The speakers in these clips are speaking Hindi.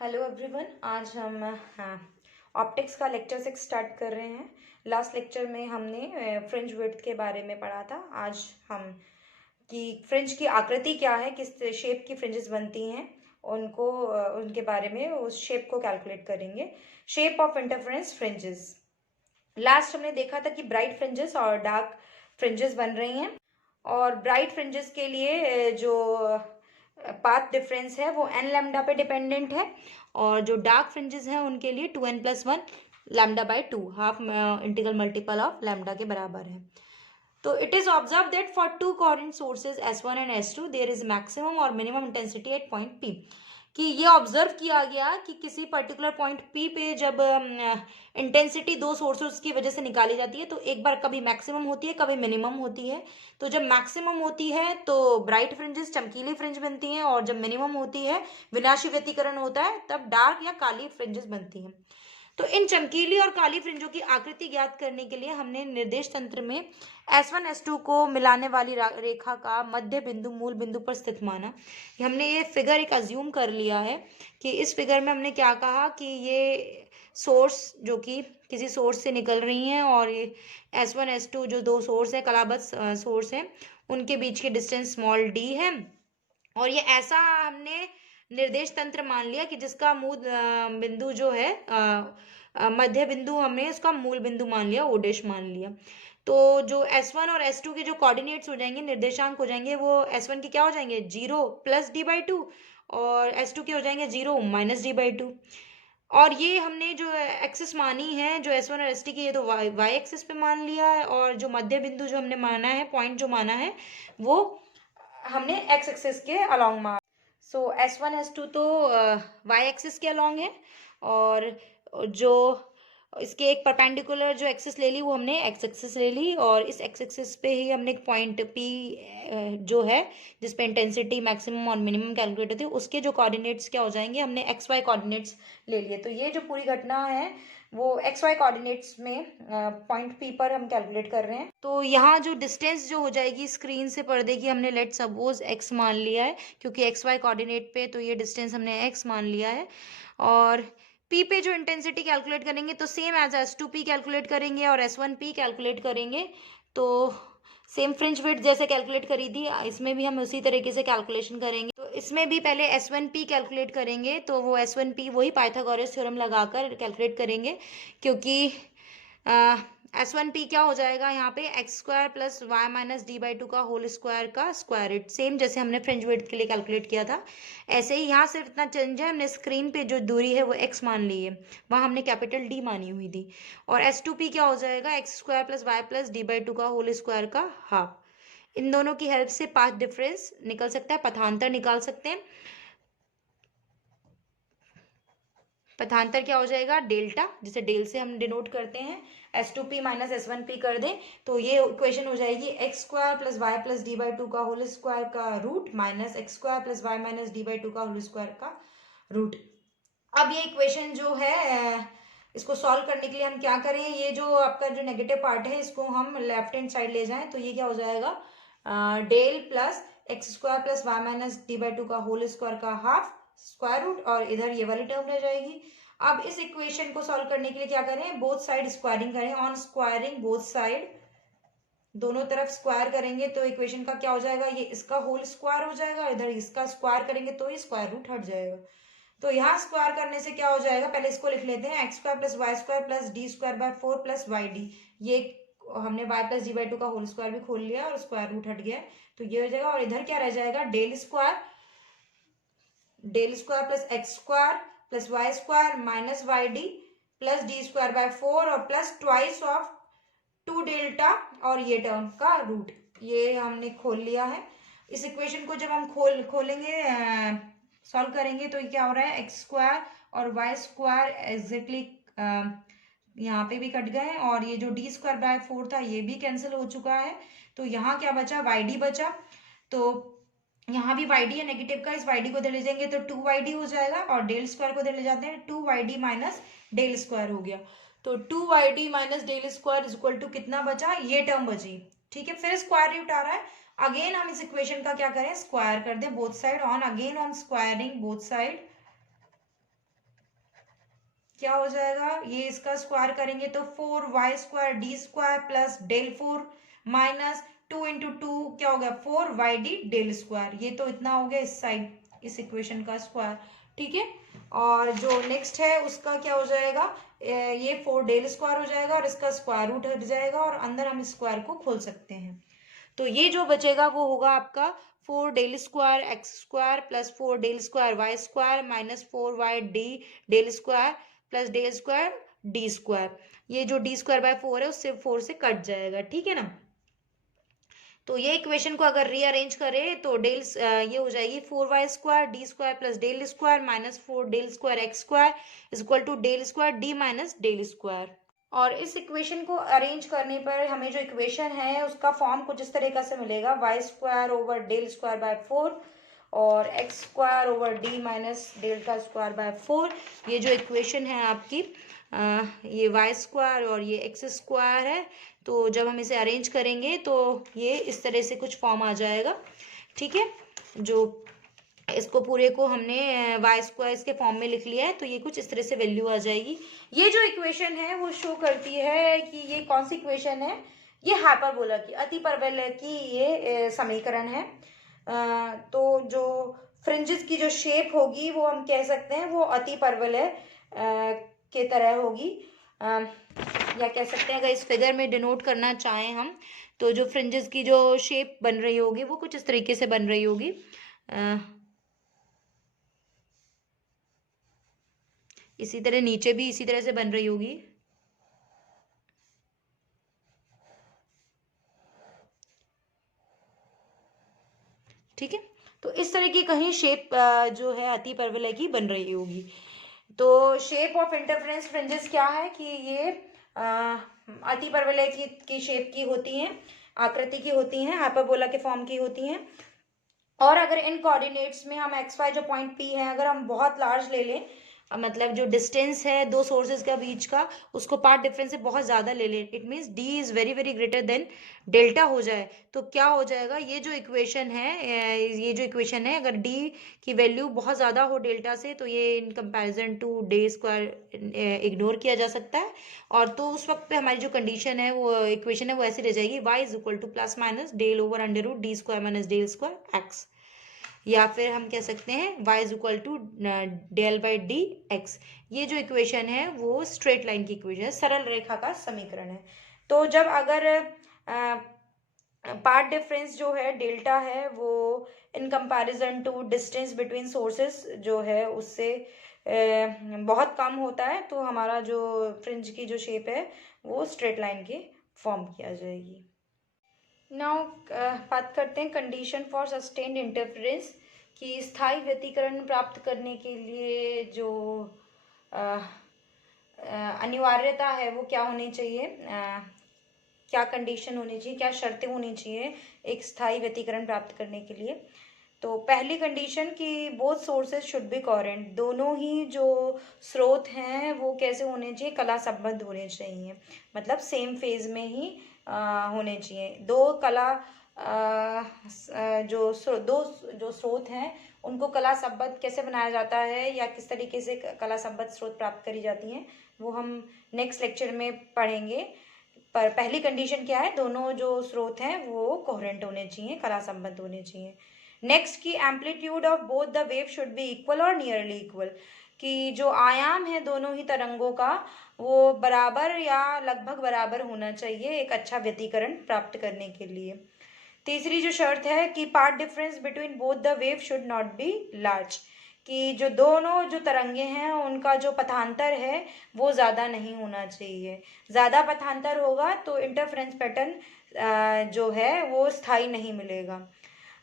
Hello everyone. आज हम ऑप्टिक्स का लेक्चर 6 स्टार्ट कर रहे हैं। लास्ट लेक्चर में हमने फ्रिंज विड्थ के बारे में पढ़ा था। आज हम कि फ्रिंज की आकृति क्या है, किस शेप की फ्रिंजेस बनती हैं, उनके बारे में उस शेप को कैलकुलेट करेंगे। Shape of interference fringes. Last हमने देखा था कि ब्राइट फ्रिंजेस और डार्क फ्रिंजेस बन रही हैं, और ब्राइट फ्रिंजेस के लिए जो पाथ डिफरेंस है वो एन लैम्डा पे डिपेंडेंट है, और जो डार्क फ्रिंजेस हैं उनके लिए 2n+1 λ/2 half integral multiple of lambda के बराबर है। तो it is observe that for two coherent sources S1 and S2 there is maximum और minimum intensity at point P। कि ये ऑब्जर्व किया गया कि किसी पर्टिकुलर पॉइंट P पे जब इंटेंसिटी दो सोर्सेज की वजह से निकाली जाती है तो एक बार कभी मैक्सिमम होती है, कभी मिनिमम होती है। तो जब मैक्सिमम होती है तो ब्राइट फ्रिंजेस, चमकीली फ्रिंज बनती हैं, और जब मिनिमम होती है, विनाशी व्यतिकरण होता है, तब डार्क या काली फ्रिंजेस बनती हैं। तो इन चमकीली और काली फ्रिंजों की आकृति ज्ञात करने के लिए हमने निर्देश तंत्र में S1 S2 को मिलाने वाली रेखा का मध्य बिंदु मूल बिंदु पर स्थित माना। हमने ये फिगर एक अज्यूम कर लिया है कि इस फिगर में हमने क्या कहा कि ये सोर्स जो कि किसी सोर्स से निकल रही हैं, और ये S1 S2 जो दो सोर्स है, कलाबद्ध सोर्स है, उनके बीच की डिस्टेंस स्मॉल d है। और ये ऐसा हमने निर्देश तंत्र मान लिया कि जिसका मूल बिंदु जो है मध्य बिंदु, हमने उसका मूल बिंदु मान लिया, ओडेश मान लिया। तो जो S1 और S2 के जो कोऑर्डिनेट्स हो जाएंगे, निर्देशांक हो जाएंगे, वो S1 के क्या हो जाएंगे 0 + d/2, और S2 के हो जाएंगे 0 - d/2। और ये हमने जो एक्सिस मानी है, जो S1 और S2 की, ये तो y एक्सिस पे मान लिया है, और जो मध्य बिंदु जो हमने माना है, पॉइंट जो माना है, वो हमने x एक्सिस के अलोंग माना। सो S1 S2 तो y एक्सिस के अलोंग है, और जो इसके एक परपेंडिकुलर जो एक्सिस ले ली वो हमने x एक्सिस ले ली, और इस x एक्सिस पे ही हमने एक पॉइंट P जो है जिस पे इंटेंसिटी मैक्सिमम और मिनिमम कैलकुलेट होती है, उसके जो कोऑर्डिनेट्स क्या हो जाएंगे, हमने XY कोऑर्डिनेट्स ले लिए। तो ये जो पूरी घटना है वो XY कोऑर्डिनेट्स में पॉइंट P पर हम कैलकुलेट कर रहे हैं। तो यहाँ जो डिस्टेंस जो हो जाएगी स्क्रीन से पर्दे की, हमने लेट सपोज x मान लिया है, क्योंकि XY कोऑर्डिनेट पे तो ये डिस्टेंस हमने x मान लिया है। और P पे जो इंटेंसिटी कैलकुलेट करेंगे तो सेम एज S2P कैलकुलेट करेंगे और S1P कैलकुलेट करेंगे। तो सेम फ्रिंज विड्थ जैसे कैलकुलेट करी थी, इसमें भी हम उसी तरीके से कैलकुलेशन करेंगे। तो इसमें भी पहले S1P कैलकुलेट करेंगे, तो वो S1P वही पाइथागोरस थ्योरम लगाकर कैलकुलेट करेंगे, क्योंकि S1P क्या हो जाएगा यहाँ पे x² + y - d/2 का होल स्क्वायर का स्क्वायर रूट, सेम जैसे हमने फ्रिंज विड्थ के लिए कैलकुलेट किया था। ऐसे ही यहाँ सिर्फ इतना चेंज है, हमने स्क्रीन पे जो दूरी है वो x मान ली है, वहाँ हमने कैपिटल D मानी हुई थी। और S2P क्या हो जाएगा x² + y + d/2 का होल स्क्वायर का हाफ। इन दोनों की हेल्प से पाथ डिफरेंस निकल सकता है, पथांतर निकाल सकते हैं। पथांतर क्या हो जाएगा डेल्टा, जिसे डेल से हम डिनोट करते हैं। S2P - S1P कर दें तो ये इक्वेशन हो जाएगी x² + y + d/2 का होल स्क्वायर का root minus x² + y - d/2 का होल स्क्वायर का रूट। अब ये इक्वेशन जो है इसको सॉल्व करने के लिए हम क्या करें, ये जो आपका जो नेगेटिव पार्ट है इसको हम लेफ्ट हैंड साइड ले जाएं, तो ये क्या हो जाएगा del plus x² + y - d/2 का होल स्क्वायर का हाफ स्क्वायर रूट, और इधर ये वाली टर्म रह जाएगी। अब इस इक्वेशन को सॉल्व करने के लिए क्या करें, बोथ साइड स्क्वायरिंग करें। ऑन स्क्वायरिंग बोथ साइड, दोनों तरफ स्क्वायर करेंगे तो इक्वेशन का क्या हो जाएगा, ये इसका होल स्क्वायर हो जाएगा, इधर इसका स्क्वायर करेंगे तो ये स्क्वायर रूट हट जाएगा। तो यहाँ स्क्वायर करने से क्या हो जाएगा, पहले इसको लिख लेते हैं x² + y² + d² / 4 + yd। ये हमने y + d/2 का होल स्क्वायर भी खोल लिया और स्क्वायर रूट हट गया, तो ये हो जाएगा। और इधर क्या रह जाएगा del square + x² + y² - yd + d² / 4 और प्लस ट्वाइस ऑफ 2 डेल्टा और ये टर्म का रूट, ये हमने खोल लिया है। इस इक्वेशन को जब हम खोलेंगे सॉल्व करेंगे तो ये क्या हो रहा है x² और y² एग्जैक्टली यहाँ पे भी कट गए, और ये जो d²/4 था ये भी कैंसिल हो चुका है। तो यहाँ क्या बचा, yd बचा। तो यहाँ भी yd है नेगेटिव का, इस yd को इधर ले जाएंगे तो 2yd हो जाएगा, और डेल स्क्वायर को इधर ले जाते हैं 2yd - डेल स्क्वायर हो गया। तो 2yd - del square equal to कितना बचा, ये टर्म बची। ठीक है, फिर स्क्वायर रूट आ रहा है। अगेन हम इस इक्वेशन का क्या करें, स्क्वायर कर दें both side. On again on squaring both side, क्या हो जाएगा, ये इसका स्क्वायर करेंगे तो 4y² d² plus del 4 minus 2 × 2 क्या हो गया 4y d del²। ये तो इतना हो गया इस साइड, इस इक्वेशन का स्क्वायर। ठीक है, और जो नेक्स्ट है उसका क्या हो जाएगा, ये 4 del² हो जाएगा और इसका स्क्वायर रूट हट जाएगा और अंदर हम स्क्वायर को खोल सकते हैं। तो ये जो बचेगा वो होगा आपका 4 del² x² plus 4 del² y² minus 4y d del² plus del² d²। ये जो d²/4 है उससे 4 से कट जाएगा। ठीक है ना, तो ये इक्वेशन को अगर रीअरेंज करें तो ये हो जाएगी 4y² d² plus del² minus 4 del² x² is equal to del² d minus del²। और इस इक्वेशन को अरेंज करने पर हमें जो इक्वेशन है उसका फॉर्म कुछ इस तरीके से मिलेगा, y²/del²/4 और x² over d minus del²/4। ये जो इक्वेशन है आपकी ये y² और ये x² है। तो जब हम इसे अरेंज करेंगे तो ये इस तरह से कुछ फॉर्म आ जाएगा। ठीक है, जो इसको पूरे को हमने y² इसके फॉर्म में लिख लिया है, तो ये कुछ इस तरह से वैल्यू आ जाएगी। ये जो इक्वेशन है वो शो करती है कि ये कौन सी इक्वेशन है, ये हाइपरबोला की, अतिपरवलय की ये समीकरण है। तो जो फ्रिंजेस की जो शेप होगी वो हम कह सकते हैं वो अतिपरवलय के तरह होगी, या कह सकते हैं अगर इस फिगर में डिनोट करना चाहें हम तो जो फ्रिंजेस की जो शेप बन रही होगी वो कुछ इस तरीके से बन रही होगी। इसी तरह नीचे भी इसी तरह से बन रही होगी। ठीक है, तो इस तरह की कहीं शेप जो है अतिपरवलय की बन रही होगी। तो शेप ऑफ इंटरफेरेंस फ्रिंजेस क्या है कि ये अतिपरवलय की शेप की होती हैं, आकृति की होती हैं, हाइपरबोला के फॉर्म की होती हैं। और अगर इन कोऑर्डिनेट्स में हम XY जो पॉइंट P है अगर हम बहुत लार्ज ले लें, मतलब जो डिस्टेंस है दो सोर्सेज का बीच का उसको पार्ट डिफरेंस से बहुत ज़्यादा ले लें, it means D is very very greater than delta हो जाए, तो क्या हो जाएगा, ये जो इक्वेशन है अगर D की वैल्यू बहुत ज़्यादा हो डेल्टा से तो ये इन कंपैरिजन टू d² इग्नोर किया जा सकता है। और तो उस वक्त पे हमारी जो कंडीशन है वो इक्वेशन है वो ऐसी रह जाएगी, y is equal to plus minus del over under root d² minus del² x, या फिर हम कह सकते हैं y is equal to del/dx। ये जो इक्वेशन है वो स्ट्रेट लाइन की इक्वेशन है, सरल रेखा का समीकरण है। तो जब अगर पार्ट डिफरेंस जो है डेल्टा है वो in comparison to distance between sources जो है उससे बहुत कम होता है, तो हमारा जो फ्रिंज की जो शेप है वो स्ट्रेट लाइन की फॉर्म किया जाएगी। नाउ बात करते हैं कंडीशन फॉर सस्टेन्ड इंटरफेरेंस, कि स्थायी व्यतिकरण प्राप्त करने के लिए जो अनिवार्यता है वो क्या होनी चाहिए, क्या कंडीशन होनी चाहिए, क्या शर्तें होनी चाहिए एक स्थायी व्यतिकरण प्राप्त करने के लिए। तो पहली कंडीशन कि both sources should be coherent, दोनों ही जो स्रोत हैं वो कैसे होने चाहिए, कला संबद्ध होने चाहिए, मतलब सेम फेज में ही होने चाहिए। दो कला जो स्रोत हैं उनको कला संबद्ध कैसे बनाया जाता है या किस तरीके से कला संबद्ध स्रोत प्राप्त करी जाती हैं वो हम नेक्स्ट लेक्चर में पढ़ेंगे। पर पहली कंडीशन क्या है, दोनों जो स्रोत हैं वो कोहेरेंट होने चाहिए, कला संबद्ध होने चाहिए। नेक्स्ट की amplitude of both the wave should be equal और नियरली इक्वल, कि जो आयाम है दोनों ही तरंगों का वो बराबर या लगभग बराबर होना चाहिए एक अच्छा व्यतिकरण प्राप्त करने के लिए। तीसरी जो शर्त है कि path difference between both the wave should not be large, कि जो दोनों जो तरंगे हैं उनका जो पथांतर है वो ज़्यादा नहीं होना चाहिए, ज़्यादा पथांतर होगा तो इंटरफेरेंस पैटर्न जो है वो स्थायी नहीं मिलेगा।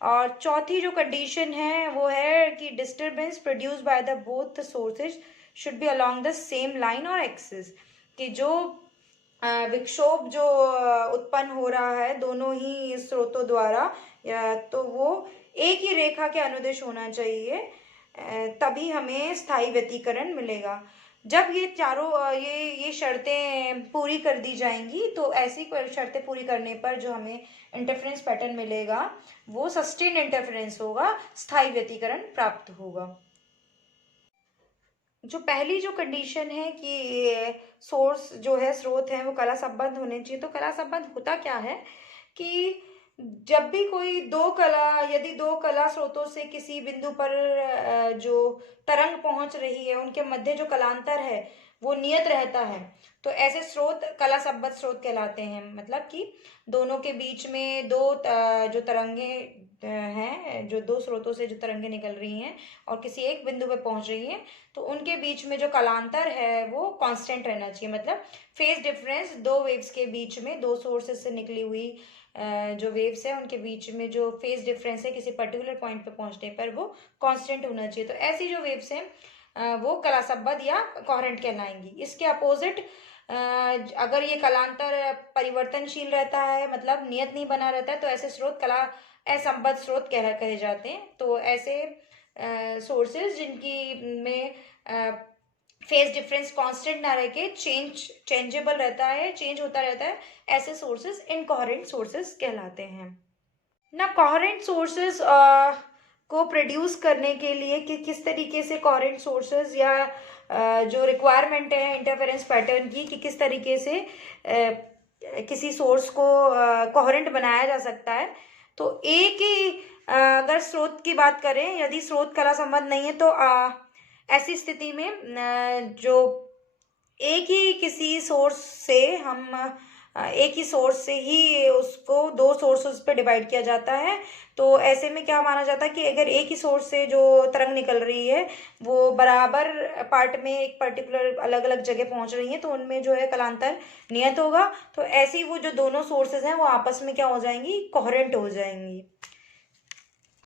और चौथी जो कंडीशन है वो है कि disturbance produce by the both sources should be along the same line और एक्सिस, कि जो विक्षोभ जो उत्पन्न हो रहा है दोनों ही स्रोतों द्वारा तो वो एक ही रेखा के अनुदिश होना चाहिए, तभी हमें स्थायी व्यतिकरण मिलेगा। जब ये चारों ये शर्तें पूरी कर दी जाएंगी तो ऐसी शर्तें पूरी करने पर जो हमें इंटरफेरेंस पैटर्न मिलेगा वो सस्टेन्ड इंटरफेरेंस होगा, स्थायी व्यतिकरण प्राप्त होगा। जो पहली जो कंडीशन है कि सोर्स जो है, स्रोत है, वो कला संबद्ध होने चाहिए। तो कला संबद्ध होता क्या है कि जब भी कोई यदि दो कला स्रोतों से किसी बिंदु पर जो तरंग पहुंच रही है, उनके मध्य जो कलांतर है वो नियत रहता है, तो ऐसे स्रोत कला संबद्ध स्रोत कहलाते हैं। मतलब कि दोनों के बीच में जो तरंगे हैं, जो दो स्रोतों से जो तरंगे निकल रही हैं और किसी एक बिंदु पे पहुंच रही हैं, तो उनके बीच में जो कलांतर है वो कांस्टेंट रहना चाहिए। मतलब फेज डिफरेंस दो वेव्स के बीच में, दो सोर्सेस से निकली हुई जो वेव्स है उनके बीच में जो फेज डिफरेंस है किसी पर्टिकुलर पॉइंट पे पहुंचने पर, वो कांस्टेंट होना चाहिए। तो ऐसी जो वेव्स हैं वो कला संबद्ध या कोहेरेंट कहलाएंगी। इसके अपोजिट अगर ये कलांतर परिवर्तनशील रहता है, मतलब नियत नहीं बना रहता है, तो ऐसे स्रोत कला असंबद्ध स्रोत कहे जाते हैं। तो ऐसे सोर्सेज जिनकी में फेज डिफरेंस कांस्टेंट ना रह के चेंजेबल रहता है, चेंज होता रहता है, ऐसे सोर्सेज इनकोहेरेंट सोर्सेज कहलाते हैं ना। कोहेरेंट सोर्सेज को प्रोड्यूस करने के लिए कि किस तरीके से कोहेरेंट सोर्सेज या जो रिक्वायरमेंट है इंटरफेरेंस पैटर्न की, कि किस तरीके से किसी सोर्स को कोहेरेंट बनाया जा सकता है। तो एक ही अगर स्रोत की बात करें, यदि स्रोत कला संबद्ध नहीं है, तो ऐसी स्थिति में जो एक ही किसी सोर्स से हम एक ही सोर्स से ही उसको दो सोर्सेस पे डिवाइड किया जाता है। तो ऐसे में क्या माना जाता है कि अगर एक ही सोर्स से जो तरंग निकल रही है वो बराबर पार्ट में एक पर्टिकुलर अलग अलग जगह पहुंच रही है, तो उनमें जो है कलांतर नियत होगा। तो ऐसी वो जो दोनों सोर्सेज हैं वो आपस में क्या हो जाएंगी, कोहेरेंट हो जाएंगी।